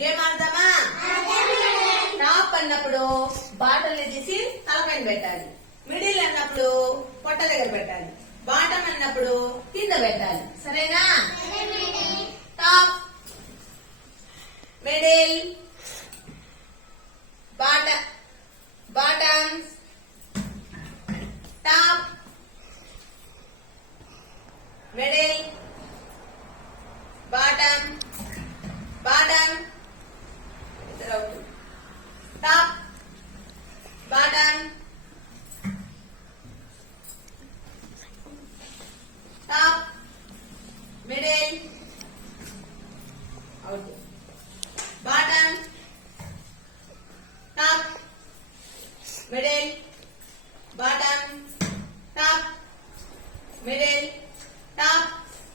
గేమ్ ఆడదామా? టాప్ అన్నప్పుడు బాటల్ని తీసి తలపైన పెట్టాలి. మిడిల్ అన్నప్పుడు పొట్ట దగ్గర పెట్టాలి. బాటమ్ అన్నప్పుడు కింద పెట్టాలి. సరేనా? Top, middle, bottoms, top, middle,